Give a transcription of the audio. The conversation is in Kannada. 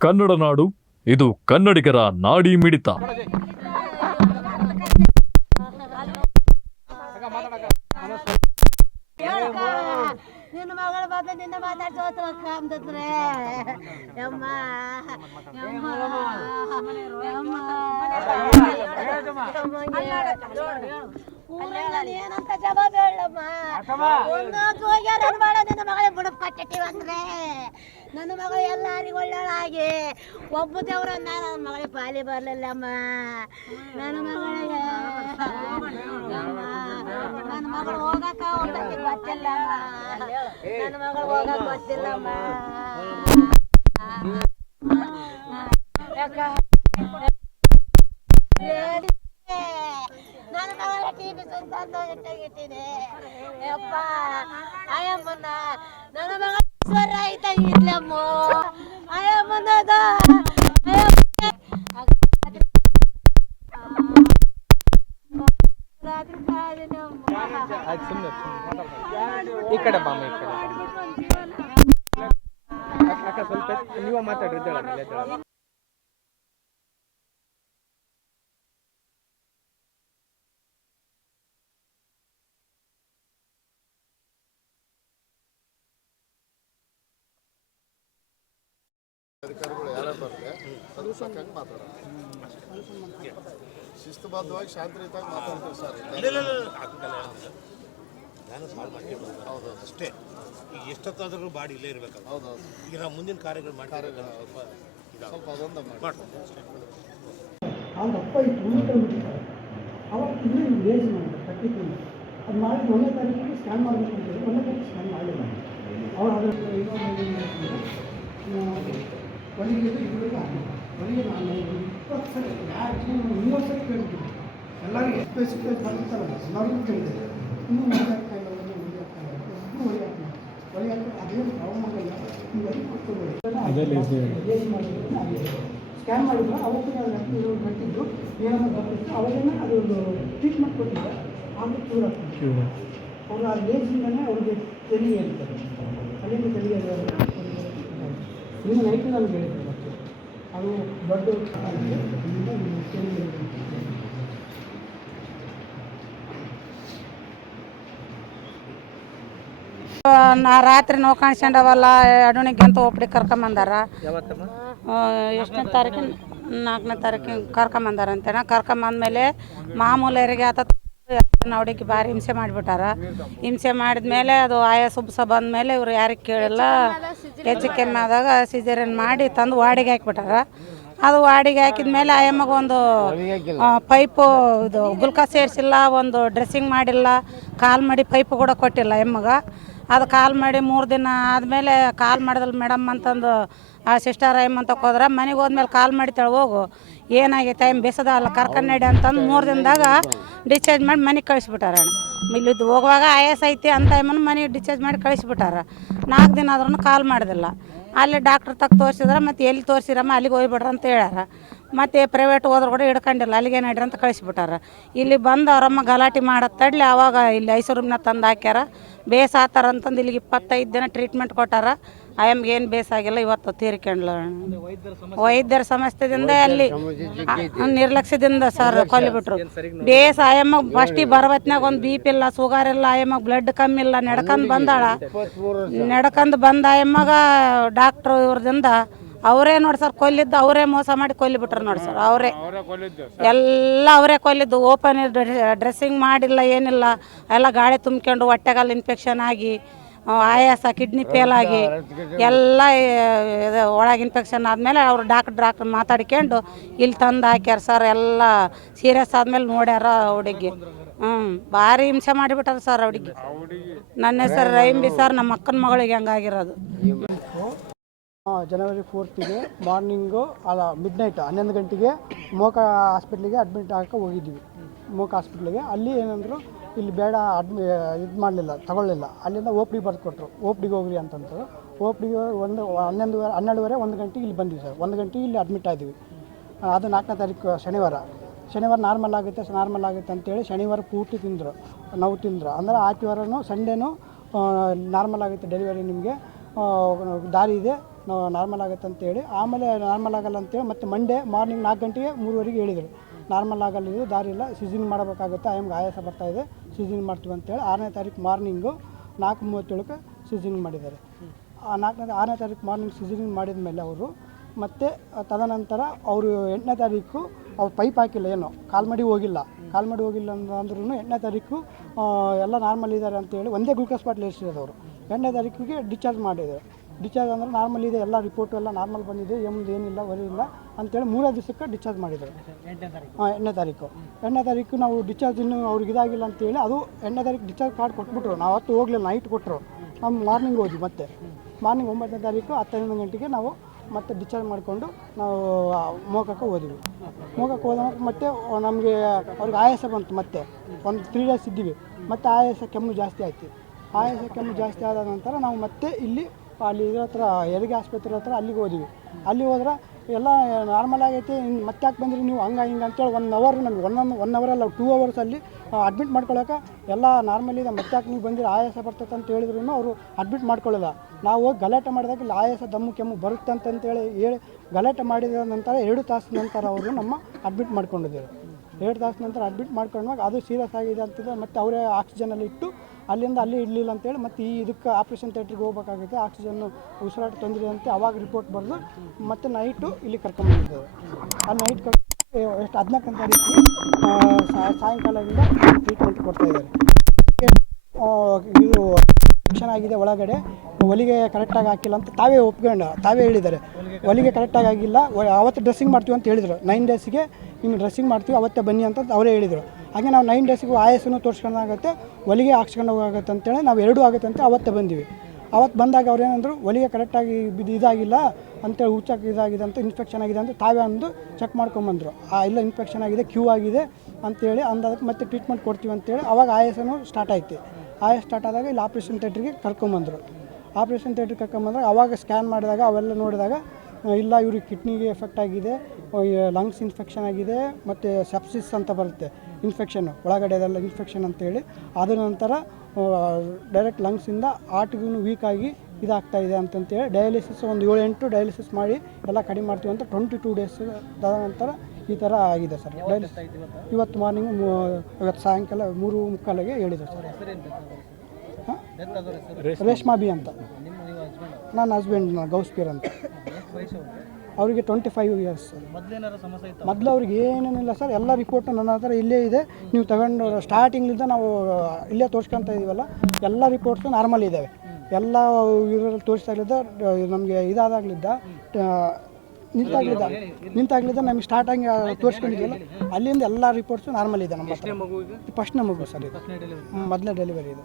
ಕನ್ನಡ ನಾಡು ಇದು ಕನ್ನಡಿಗರ ನಾಡಿ ಮಿಡಿತ. ಏನಂತ ಜವಾಬ್ ಹೇಳಮ್ಮ? ನನ್ನ ಮಗಳ ನಿನ್ನ ಮಗಳ ಬುಡಪ್ ಅಂದ್ರೆ ನನ್ನ ಮಗಳು ಎಲ್ಲರಿಗೂ ಒಳ್ಳೆಯಳಾಗಿ ಒಬ್ಬ ದೇವ್ರ ನನ್ನ ಮಗಳ ಪಾಲಿ ಬರಲಿಲ್ಲಮ್ಮ. ನನ್ನ ಮಗಳಿಗೆ. ನನ್ನ ಮಗಳು ಹೋಗಕ್ಕ ಹೋಗಕ್ಕೆ ಗೊತ್ತಿಲ್ಲಮ್ಮ ನನ್ನ ಮಗಳು ಹೋಗಕ್ಕೆ ಗೊತ್ತಿಲ್ಲಮ್ಮ ನನ್ನ ಮಗಳ ಟಿವಿ ತಂದು ಇಟ್ಟಿದೆ. ಯಪ್ಪ ಅಯ್ಯಮ್ಮನ ನನ್ನ ಮಗಳ ಸ್ವರ ಆಯ್ತಾ ಇರ್ಲಮ್ಮ ಅಯ್ಯಮ್ಮನದ ರಾತ್ರಿ ಕಾದಿನಮ್ಮ ಆಯ್ತು ಸುಮ್ಮನೆ ಈ ಕಡೆ ಬಾಮ ಈ ಕಡೆ. ಅಕ್ಕ- ಅಕ್ಕ ಸ್ವಲ್ಪ ನೀವ ಮಾತಾಡ್ರಿ ಎದ್ದೇಳ ಅಧಿಕಾರಿಗಳು ಯಾರೇ ಬರಲಿ ಅದು ಸಾಕಂಗೆ ಮಾತಾಡೋದು ಶಿಸ್ತುಬದ್ಧವಾಗಿ ಶಾಂತಿಯುತವಾಗಿ ಮಾತಾಡ್ತೀವಿ ಸರ್. ಹೌದು ಅಷ್ಟೇ. ಈಗ ಎಷ್ಟೊತ್ತಾದ್ರೂ ಬಾಡಿ ಇಲ್ಲೇ ಇರಬೇಕಲ್ಲ ಹೌದು ಈಗ ನಾವು ಮುಂದಿನ ಕಾರ್ಯಗಳು ಮಾಡ್ತಾರೆ ಸ್ವಲ್ಪ ಅದೊಂದು ಮಾಡಿ. ಮಾಡ್ತಾರೆ ಅವ್ರ ಅಪ್ಪ ಇತ್ತು ಅವಾಗ ಮಾಡಿದ್ರು ಅದು ಮಾಡಿ ಒಂದನೇ ತಾರೀಕಿಗೆ ಸ್ಕ್ಯಾನ್ ಮಾಡಬೇಕು ಅಂತೇಳಿ ಒಂದನೇ ತಾರೀಕು ಸ್ಕ್ಯಾನ್ ಮಾಡಲಿಲ್ಲ. ಅವ್ರು ಅದ್ರ ಒಲಿಗೆ ಇಬ್ಬರಿಗೆ ಆಗಿಲ್ಲ ಕೊನೆಗೆ ನಾನು ಇಪ್ಪತ್ತು ಸಲ ಯಾರು ಮೂವತ್ತು ಸಲ ಕೇಳ್ತೀನಿ ಎಲ್ಲರಿಗೂ ಎಸ್ಪೆಸ್ ಪೇಸ್ ಬರ್ತಿರ್ತಾರಲ್ಲ ಎಲ್ಲರಿಗೂ ಕೇಳಿದೆ ಇನ್ನೂ ಒಂದು ಆಗ್ತಾ ಇಲ್ಲ ಒಂದು ಒಂದು ಆಗ್ತಾ ಇಲ್ಲ. ಇನ್ನೂ ಒಳ್ಳೆ ಆಗ್ತಾ ಒಳ್ಳೆ ಆಗ್ತಾ ಅದೇನು ಪ್ರಾಬ್ಲಮ್ ಆಗಲ್ಲ ನೀವು ಅಲ್ಲಿ ಕೊಟ್ಕೊಬೇಡಿ ಏನು ಮಾಡಿದ್ರೆ ಆಗಿದೆ ಸ್ಕ್ಯಾನ್ ಮಾಡಿದ್ರು ಅವತ್ತು ನಾವು ಕಟ್ಟಿದ್ದು ಏನಾದರೂ ಬರ್ತಿತ್ತು ಅವಾಗೇನೆ ಅದೊಂದು ಟ್ರೀಟ್ಮೆಂಟ್ ಕೊಟ್ಟಿದ್ದೆ. ಆಗ ಕ್ಯೂರ್ ಆಗ್ತದೆ ಅವರು ಆ ಲೇಜಿಂದನೇ ಅವ್ರಿಗೆ ತೆರಿಗೆ ಇರ್ತಾರೆ ಅಲ್ಲಿಂದ ತೆರಿಗೆ ನೀವು ನೈಟ್ ನಾನು ಹೇಳಿದ್ದೆ ಮತ್ತೆ. ಅದು ದೊಡ್ಡ ನಾ ರಾತ್ರಿ ನೋವು ಕಾಣಿಸ್ಕೊಂಡವಲ್ಲ ಅಡುಣಿಗೆ ಅಂತ ಒಬ್ಬಡಿ ಕರ್ಕೊಂಬಂದಾರ. ಯಾವತ್ತಮ್ಮ? ಎಷ್ಟನೇ ತಾರೀಕಿನ ನಾಲ್ಕನೇ ತಾರೀಕಿನ ಕರ್ಕೊಂಬಂದಾರ ಅಂತೇಳಿ ಕರ್ಕೊಂಬಂದ್ಮೇಲೆ ಮಾಮೂಲಿ ಹೆರಿಗೆ ಆತ ಹುಡುಗಿ ಭಾರಿ ಹಿಂಸೆ ಮಾಡಿಬಿಟ್ಟಾರ. ಹಿಂಸೆ ಮಾಡಿದ್ಮೇಲೆ ಅದು ಆಯಾ ಸುಬ್ಸ ಬಂದಮೇಲೆ ಇವ್ರು ಯಾರಿಗೆ ಕೇಳಿಲ್ಲ. ಹೆಚ್ಚು ಕೆಮ್ಮೆ ಆದಾಗ ಸಿಜರಿಯನ್ ಮಾಡಿ ತಂದು ವಾಡಿಗೆ ಹಾಕಿಬಿಟ್ಟಾರ. ಅದು ವಾಡಿಗೆ ಹಾಕಿದ್ಮೇಲೆ ಆಯಮ್ಮಗೆ ಒಂದು ಪೈಪು ಇದು ಗುಲ್ಕ ಸೇರಿಸಿಲ್ಲ, ಒಂದು ಡ್ರೆಸ್ಸಿಂಗ್ ಮಾಡಿಲ್ಲ ಕಾಲ್ ಮಾಡಿ ಪೈಪು ಕೂಡ ಕೊಟ್ಟಿಲ್ಲ ಎಮ್ಮಗೆ ಅದು ಕಾಲ್ ಮಾಡಿ ಮೂರು ದಿನ ಆದಮೇಲೆ ಕಾಲ್ ಮಾಡಿದಲ್ಲ ಮೇಡಮ್ ಅಂತಂದು, ಆ ಸಿಸ್ಟರ್ ಐಮ್ ಅಂತ ಹೋದ್ರೆ ಮನೆಗೆ ಹೋದ್ಮೇಲೆ ಕಾಲ್ ಮಾಡ್ತಾಳೆ ಹೋಗು. ಏನಾಗೈತೆ ಟೈಮ್ ಬೇಸದ ಅಲ್ಲ ನಡಿ ಅಂತಂದು ಮೂರು ದಿನದಾಗ ಡಿಸ್ಚಾರ್ಜ್ ಮಾಡಿ ಮನೆಗೆ ಕಳಿಸ್ಬಿಟ್ಟಾರ ಅಣ್ಣ. ಇಲ್ಲಿದ್ದು ಹೋಗುವಾಗ ಆಯಾಸ ಐತಿ ಅಂತ ಟೈಮನ್ನು ಮನೆಗೆ ಡಿಸ್ಚಾರ್ಜ್ ಮಾಡಿ ಕಳಿಸ್ಬಿಟ್ಟಾರ. ನಾಲ್ಕು ದಿನ ಆದ್ರೂ ಕಾಲ್ ಮಾಡಿದಿಲ್ಲ. ಅಲ್ಲಿ ಡಾಕ್ಟ್ರ್ ತಕ್ಕ ತೋರಿಸಿದ್ರೆ ಮತ್ತು ಎಲ್ಲಿ ತೋರಿಸಿರಮ್ಮ, ಅಲ್ಲಿಗೆ ಹೋಗ್ಬಿಡ್ರಿ ಅಂತ ಹೇಳ್ಯಾರ. ಮತ್ತು ಪ್ರೈವೇಟ್ ಹೋದ್ರು ಕೂಡ ಹಿಡ್ಕೊಂಡಿಲ್ಲ. ಅಲ್ಲಿಗೆ ನಡ್ರಿ ಅಂತ ಕಳಿಸ್ಬಿಟ್ಟಾರ. ಇಲ್ಲಿ ಬಂದು ಅವರಮ್ಮ ಗಲಾಟೆ ಮಾಡೋದು ತಡ್ಲಿ ಆವಾಗ ಇಲ್ಲಿ ಐಸೂರಿನ ತಂದು ಹಾಕ್ಯಾರ. ಬೇಸ್ ಆತಾರ ಅಂತಂದು ಇಲ್ಲಿಗೆ ಇಪ್ಪತ್ತೈದು ದಿನ ಟ್ರೀಟ್ಮೆಂಟ್ ಕೊಟ್ಟಾರ. ಆಯಮ್ಗೆ ಏನು ಬೇಸಾಗಿಲ್ಲ ಇವತ್ತು ತೀರ್ಕೊಂಡ್ಲ. ವೈದ್ಯರ ಸಮಸ್ಯೆದಿಂದ ಅಲ್ಲಿ ನಿರ್ಲಕ್ಷ್ಯದಿಂದ ಸರ್ ಕೊಲ್ಲಿಬಿಟ್ರು. ಬೇಸ್ ಆಯಮ್ಮ ಫಸ್ಟಿಗೆ ಬರವತ್ನಾಗ ಒಂದು ಬಿ ಪಿ ಇಲ್ಲ ಸುಗರ್ ಇಲ್ಲ ಆಯಮ್ಮ ಬ್ಲಡ್ ಕಮ್ಮಿ ಇಲ್ಲ ನಡ್ಕಂದು ಬಂದಾಳ. ನಡ್ಕಂದು ಬಂದ ಆಯಮ್ಮಗ ಡಾಕ್ಟ್ರು ಇವ್ರದಿಂದ ಅವರೇ ನೋಡಿ ಸರ್ ಕೊಲ್ಲಿದ್ದು ಅವರೇ ಮೋಸ ಮಾಡಿ ಕೊಲ್ಲಿಬಿಟ್ರು ನೋಡಿ ಸರ್ ಅವರೇ. ಎಲ್ಲ ಅವರೇ ಕೊಲ್ಲಿದ್ದು ಓಪನ್ ಡ್ರೆಸ್ಸಿಂಗ್ ಮಾಡಿಲ್ಲ ಏನಿಲ್ಲ. ಎಲ್ಲ ಗಾಳಿ ತುಂಬ್ಕೊಂಡು ಹೊಟ್ಟೆಗಾಲ ಇನ್ಫೆಕ್ಷನ್ ಆಗಿ ಆಯಾಸ ಕಿಡ್ನಿ ಫೇಲ್ ಆಗಿ ಎಲ್ಲ ಒಳಗೆ ಇನ್ಫೆಕ್ಷನ್ ಆದಮೇಲೆ ಅವ್ರು ಡಾಕ್ಟ್ರ್ ಡಾಕ್ಟ್ರ್ ಮಾತಾಡ್ಕೊಂಡು ಇಲ್ಲಿ ತಂದು ಹಾಕ್ಯಾರ ಸರ್ ಎಲ್ಲ ಸೀರಿಯಸ್ ಆದಮೇಲೆ ನೋಡ್ಯಾರ ಹುಡುಗಿ. ಹ್ಞೂ ಭಾರಿ ಹಿಂಸೆ ಮಾಡಿಬಿಟ್ಟಾರ ಸರ್ ಹುಡುಗಿ. ನನ್ನ ಹೆಸರು ರೈಂಬಿ ಸರ್ ನಮ್ಮ ಅಕ್ಕನ ಮಗಳಿಗೆ ಹಂಗಾಗಿರೋದು. ಜನವರಿ ಫೋರ್ತಿಗೆ ಮಾರ್ನಿಂಗು, ಅಲ್ಲ ಮಿಡ್ ನೈಟ್ ಹನ್ನೊಂದು ಗಂಟೆಗೆ ಮೋಕ ಹಾಸ್ಪಿಟ್ಲಿಗೆ ಅಡ್ಮಿಟ್ ಆಗಕ್ಕೆ ಹೋಗಿದ್ದೀವಿ. ಮೋಕ ಹಾಸ್ಪಿಟ್ಲಿಗೆ. ಅಲ್ಲಿ ಏನಂದ್ರು, ಇಲ್ಲಿ ಬೇಡ ಅಡ್ಮಿ ಇದು ಮಾಡಲಿಲ್ಲ ತಗೊಳ್ಳಿಲ್ಲ ಅಲ್ಲಿಂದ ಓಪ್ಡಿಗೆ ಬರ್ದು ಕೊಟ್ಟರು ಗೆ ಪಿಗೆ ಹೋಗ್ರಿ ಅಂತಂದ್ರು ಓಪ್ಡಿಗೆ ಒಂದು, ಹನ್ನೊಂದು, ಹನ್ನೆರಡುವರೆ, ಒಂದು ಗಂಟೆಗೆ ಇಲ್ಲಿ ಬಂದ್ವಿ ಸರ್. ಒಂದು ಗಂಟೆಗೆ ಇಲ್ಲಿ ಅಡ್ಮಿಟ್ ಆದ್ವಿ ಅದು ನಾಲ್ಕನೇ ತಾರೀಕು ಶನಿವಾರ. ಶನಿವಾರ ನಾರ್ಮಲ್ ಆಗುತ್ತೆ ನಾರ್ಮಲ್ ಆಗುತ್ತೆ ಅಂತೇಳಿ ಶನಿವಾರ ಪೂರ್ತಿ ತಿಂದರು. ನಾವು ತಿಂದರು. ಅಂದರೆ ಆತಿವಾರನೂ ಸಂಡೇನೂ ನಾರ್ಮಲ್ ಆಗುತ್ತೆ ಡೆಲಿವರಿ ನಿಮಗೆ. ದಾರಿ ಇದೆ. ನಾವು ನಾರ್ಮಲ್ ಆಗುತ್ತೆ ಅಂತೇಳಿ ಆಮೇಲೆ ನಾರ್ಮಲ್ ಆಗಲ್ಲ ಅಂತೇಳಿ ಮತ್ತೆ ಮಂಡೇ ಮಾರ್ನಿಂಗ್ ನಾಲ್ಕು ಗಂಟೆಗೆ ಮೂರುವರೆಗೆ ಹೇಳಿದರು. ನಾರ್ಮಲ್ ಆಗಲ್ಲ ಇದು ದಾರಿ ಇಲ್ಲ ಸಿಜಿಂಗ್ ಮಾಡಬೇಕಾಗುತ್ತೆ, ಆಯಮ್ಗೆ ಆಯಾಸ ಬರ್ತಾ ಇದೆ ಸಿಜಿಂಗ್ ಮಾಡ್ತೀವಿ ಅಂತೇಳಿ ಆರನೇ ತಾರೀಕು ಮಾರ್ನಿಂಗು ನಾಲ್ಕು ಮೂವತ್ತೇಳಕ್ಕೆ ಸಿಜಿಂಗ್ ಮಾಡಿದ್ದಾರೆ. ಆ ನಾಲ್ಕನೇ ಆರನೇ ತಾರೀಕು ಮಾರ್ನಿಂಗ್ ಸೀಸನಿಂಗ್ ಮಾಡಿದ ಮೇಲೆ ಅವರು ಮತ್ತು ತದನಂತರ ಅವರು ಎಂಟನೇ ತಾರೀಕು ಅವ್ರು ಪೈಪ್ ಹಾಕಿಲ್ಲ ಏನು ಕಾಲ್ಮಡಿ ಹೋಗಿಲ್ಲ. ಕಾಲ್ಮಡಿ ಹೋಗಿಲ್ಲ ಅಂದ್ರೂ ಎಂಟನೇ ತಾರೀಕು ಎಲ್ಲ ನಾರ್ಮಲ್ ಇದ್ದಾರೆ ಅಂತೇಳಿ ಒಂದೇ ಗ್ಲೂಕೋಸ್ ಬಾಟ್ಲ್ ಇರಿಸಿರೋದು ಅವರು. ಎಂಟನೇ ತಾರೀಕಿಗೆ ಡಿಸ್ಚಾರ್ಜ್ ಮಾಡಿದ್ದಾರೆ ಡಿಸ್ಚಾರ್ಜ್ ಅಂದರೆ ನಾರ್ಮಲ್ ಇದೆ ಎಲ್ಲ ರಿಪೋರ್ಟ್ ಎಲ್ಲ ನಾರ್ಮಲ್ ಬಂದಿದೆ ಎಮ್ದು ಏನಿಲ್ಲ ವರಿ ಇಲ್ಲ ಅಂತೇಳಿ ಮೂರೇ ದಿವಸಕ್ಕೆ ಡಿಸ್ಚಾರ್ಜ್ ಮಾಡಿದ್ದಾರೆ ಹಾಂ ಎಂಟನೇ ತಾರೀಕು. ಎಂಟನೇ ತಾರೀಕು ನಾವು ಡಿಸ್ಚಾರ್ಜ್ ಇನ್ನೂ ಅವ್ರಿಗೆ ಇದಾಗಿಲ್ಲ ಅಂತೇಳಿ ಅದು ಎಂಟನೇ ತಾರೀಕು ಡಿಸ್ಚಾರ್ಜ್ ಕಾರ್ಡ್ ಕೊಟ್ಬಿಟ್ರು. ನಾವು ಅವತ್ತು ಹೋಗಲಿಲ್ಲ ನೈಟ್ ಕೊಟ್ಟರು ನಾವು ಮಾರ್ನಿಂಗ್ ಹೋದ್ವಿ ಮತ್ತೆ. ಮಾರ್ನಿಂಗ್ ಒಂಬತ್ತನೇ ತಾರೀಕು ಹತ್ತೊಂದು ಗಂಟೆಗೆ ನಾವು ಮತ್ತೆ ಡಿಸ್ಚಾರ್ಜ್ ಮಾಡಿಕೊಂಡು ನಾವು ಮೋಕಕ್ಕೆ ಹೋದ್ವಿ. ಮೋಕಕ್ಕೆ ಹೋದ ಮತ್ತೆ ನಮಗೆ ಅವ್ರಿಗೆ ಆಯಾಸ ಬಂತು ಮತ್ತೆ. ಒಂದು ತ್ರೀ ಡೇಸ್ ಇದ್ದೀವಿ. ಮತ್ತೆ ಆಯಾಸ ಕೆಮ್ಮು ಜಾಸ್ತಿ ಆಯ್ತು. ಆಯಾಸ ಕೆಮ್ಮು ಜಾಸ್ತಿ ಆದ ನಂತರ ನಾವು ಮತ್ತೆ ಇಲ್ಲಿ ಅಲ್ಲಿ ಇದ್ರ ಹತ್ರ ಹೆರಿಗೆ ಆಸ್ಪತ್ರೆ ಹತ್ರ ಅಲ್ಲಿಗೆ ಹೋದ್ವಿ. ಅಲ್ಲಿ ಹೋದ್ರೆ ಎಲ್ಲ ನಾರ್ಮಲ್ ಆಗೈತಿ ಹಿಂಗೆ ಮತ್ತೆ ಯಾಕೆ ಬಂದ್ರಿ ನೀವು? ಹಂಗೆ, ಹಿಂಗೆ ಅಂತೇಳಿ ಒನ್ ಅವರ್ ನಮ್ಗೆ ಒನ್ ಒನ್ ಅವರ್ ಅಲ್ಲ ಟೂ ಅವರ್ಸಲ್ಲಿ ಅಡ್ಮಿಟ್ ಮಾಡ್ಕೊಳಕ್ಕೆ ಎಲ್ಲ ನಾರ್ಮಲ್ ಇದೆ. ಮತ್ತೆ ಯಾಕೆ ನೀವು ಬಂದಿರಿ? ಆಯಾಸ ಬರ್ತೈತೆ ಅಂತ ಹೇಳಿದ್ರು ಅವರು ಅಡ್ಮಿಟ್ ಮಾಡ್ಕೊಳ್ಳಲ್ಲ ನಾವು ಹೋಗಿ ಗಲಾಟೆ ಮಾಡಿದಾಗ ಇಲ್ಲಿ ಆಯಾಸ ದಮ್ಮು ಕೆಮ್ಮು ಬರುತ್ತೆ ಅಂತಂತೇಳಿ ಹೇಳಿ ಗಲಾಟೆ ಮಾಡಿದ ನಂತರ ಎರಡು ತಾಸು ನಂತರ ಅವರು ನಮ್ಮ ಅಡ್ಮಿಟ್ ಮಾಡ್ಕೊಂಡಿದ್ದಾರೆ. ಎರಡು ತಾಸು ನಂತರ ಅಡ್ಮಿಟ್ ಮಾಡ್ಕೊಂಡಾಗ ಅದು ಸೀರಿಯಸ್ ಆಗಿದೆ ಅಂತಿದೆ. ಮತ್ತೆ ಅವರೇ ಆಕ್ಸಿಜನಲ್ಲಿ ಇಟ್ಟು ಅಲ್ಲಿಂದ ಅಲ್ಲಿ ಇಡಲಿಲ್ಲ ಅಂತೇಳಿ ಮತ್ತು ಈ ಇದಕ್ಕೆ ಆಪ್ರೇಷನ್ ಥಿಯೇಟ್ರಿಗೆ ಹೋಗ್ಬೇಕಾಗುತ್ತೆ. ಆಕ್ಸಿಜನ್ ಉಸಿರಾಟ ತೊಂದರೆ ಅಂತ ಅವಾಗ ರಿಪೋರ್ಟ್ ಬರೆದು ಮತ್ತೆ ನೈಟು ಇಲ್ಲಿ ಕರ್ಕೊಂಡ್ಬಂದಿದ್ದೇವೆ ಆ ನೈಟ್ ಕರ್ ಎಷ್ಟು ಹದಿನಾಲ್ಕು ಆ, ಸಾಯಂಕಾಲದಿಂದ ಟ್ರೀಟ್ಮೆಂಟ್ ಕೊಡ್ತಾ ಇದ್ದಾರೆ. ಇದು ಇನ್ಫೆಕ್ಷನ್ ಆಗಿದೆ ಒಳಗಡೆ. ಹೊಲಿಗೆ ಕರೆಕ್ಟಾಗಿ ಹಾಕಿಲ್ಲ ಅಂತ ತಾವೇ ಒಪ್ಕೊಂಡು, ತಾವೇ ಹೇಳಿದ್ದಾರೆ. ಹೊಲಿಗೆ ಕರೆಕ್ಟಾಗಿ ಆಗಿಲ್ಲ ಅವತ್ತು ಡ್ರೆಸ್ಸಿಂಗ್ ಮಾಡ್ತೀವಿ ಅಂತ ಹೇಳಿದರು. ನೈನ್ ಡೇಸ್ಗೆ ನಿಮ್ಗೆ ಡ್ರೆಸ್ಸಿಂಗ್ ಮಾಡ್ತೀವಿ, ಅವತ್ತೇ ಬನ್ನಿ ಅಂತ ಅವರೇ ಹೇಳಿದರು. ಹಾಗೆ ನಾವು ನೈನ್ ಡೇಸ್ಗೂ ಆಯಸ್ಸನ್ನು ತೋರಿಸ್ಕೊಂಡಾಗುತ್ತೆ ಹೊಲಿಗೆ ಹಾಕ್ಸ್ಕೊಂಡು ಹೋಗುತ್ತೆ ಅಂತೇಳಿ ನಾವು ಎರಡೂ ಆಗುತ್ತೆ ಅಂತ ಅವತ್ತೇ ಬಂದಿವಿ. ಅವತ್ತು ಬಂದಾಗ ಅವ್ರು ಏನಂದ್ರು, ಹೊಲಿಗೆ ಕರೆಕ್ಟಾಗಿ ಬಿದ್ದು ಇದಾಗಿಲ್ಲ ಅಂತೇಳಿ ಹುಚ್ಚಕ್ಕೆ ಇದಾಗಿದೆ ಅಂತ ಇನ್ಫೆಕ್ಷನ್ ಆಗಿದೆ ಅಂತ ತಾವೇ ಅಂದು ಚೆಕ್ ಮಾಡ್ಕೊಂಬಂದರು. ಆ, ಇಲ್ಲ ಇನ್ಫೆಕ್ಷನ್ ಆಗಿದೆ ಕ್ಯೂ ಆಗಿದೆ ಅಂತೇಳಿ ಅಂದಾದಕ್ಕೆ ಮತ್ತೆ ಟ್ರೀಟ್ಮೆಂಟ್ ಕೊಡ್ತೀವಿ ಅಂತೇಳಿ ಅವಾಗ ಆಯಾಸನೂ ಸ್ಟಾರ್ಟ್ ಆಯ್ತು. ಆಯಾಸ ಸ್ಟಾರ್ಟ್ ಆದಾಗ ಇಲ್ಲಿ ಆಪ್ರೇಷನ್ ಥಿಯೇಟ್ರಿಗೆ ಕರ್ಕೊಂಬಂದರು. ಆಪ್ರೇಷನ್ ಥಿಯೇಟ್ರಿಗೆ ಕರ್ಕೊಂಬಂದಾಗ ಅವಾಗ ಸ್ಕ್ಯಾನ್ ಮಾಡಿದಾಗ ಅವೆಲ್ಲ ನೋಡಿದಾಗ ಇಲ್ಲ ಇವ್ರಿಗೆ ಕಿಡ್ನಿಗೆ ಎಫೆಕ್ಟ್ ಆಗಿದೆ ಲಂಗ್ಸ್ ಇನ್ಫೆಕ್ಷನ್ ಆಗಿದೆ ಮತ್ತು ಸೆಪ್ಸಿಸ್ ಅಂತ ಬರುತ್ತೆ ಇನ್ಫೆಕ್ಷನ್ ಒಳಗಡೆ ಅದೆಲ್ಲ ಇನ್ಫೆಕ್ಷನ್ ಅಂತೇಳಿ. ಅದರ ನಂತರ ಡೈರೆಕ್ಟ್ ಲಂಗ್ಸಿಂದ ಆರ್ಟ್ಗೂ ವೀಕ್ ಆಗಿ ಇದಾಗ್ತಾ ಇದೆ ಅಂತಂತೇಳಿ ಡಯಾಲಿಸಿಸ್ ಒಂದು ಏಳು ಎಂಟು ಡಯಾಲಿಸಿಸ್ ಮಾಡಿ ಎಲ್ಲ ಕಡಿಮೆ ಮಾಡ್ತೀವಿ ಅಂತ ಟ್ವೆಂಟಿ ಟೂ ಡೇಸ್ ನಂತರ ಈ ಥರ ಆಗಿದೆ ಸರ್. ಡಯಾಲಿಸ್ ಇವತ್ತು? ಮಾರ್ನಿಂಗ್ ಇವತ್ತು ಸಾಯಂಕಾಲ ಮೂರು ಮುಕ್ಕಾಲಿಗೆ ಹೇಳಿದೆ ಸರ್. ರೇಷ್ಮಾ. ಬಿ ಅಂತ. ನನ್ನ ಹಸ್ಬೆಂಡ್ ಗೌಸ್ಪೀರ್ ಅಂತ. ಅವರಿಗೆ ಟ್ವೆಂಟಿ ಫೈವ್ ಇಯರ್ಸ್ ಮೊದಲು ಅವ್ರಿಗೆ ಏನೇನಿಲ್ಲ ಸರ್ ಎಲ್ಲ ರಿಪೋರ್ಟ್ ನನ್ನ ಹತ್ರ ಇಲ್ಲೇ ಇದೆ. ನೀವು ತಗೊಂಡು ಸ್ಟಾರ್ಟಿಂಗ್ಲಿಂದ ನಾವು ಇಲ್ಲೇ ತೋರಿಸ್ಕೊಂತ ಇದೀವಲ್ಲ ಎಲ್ಲ ರಿಪೋರ್ಟ್ಸು ನಾರ್ಮಲ್ ಇದ್ದಾವೆ ಎಲ್ಲ ಇದರಲ್ಲಿ ತೋರಿಸ್ದಾಗ್ಲಿದ್ದ ನಮಗೆ ಇದಾದಾಗ್ಲಿದ್ದ ನಿಂತಾಗ್ಲಿದ್ದ. ನಿಂತಾಗ್ಲಿದ್ದ ನಮಗೆ ಸ್ಟಾರ್ಟ್ ಆಗಿ ತೋರಿಸ್ಕೊಂಡಿದ್ವಲ್ಲ ಅಲ್ಲಿಂದ ಎಲ್ಲ ರಿಪೋರ್ಟ್ಸು ನಾರ್ಮಲ್ ಇದೆ ನಮ್ಮ ಫಸ್ಟ್ ಫಸ್ಟ್ನೇ ಮಗು ಸರ್ ಇದು. ಮೊದಲನೇ ಡೆಲಿವರಿ ಇದು.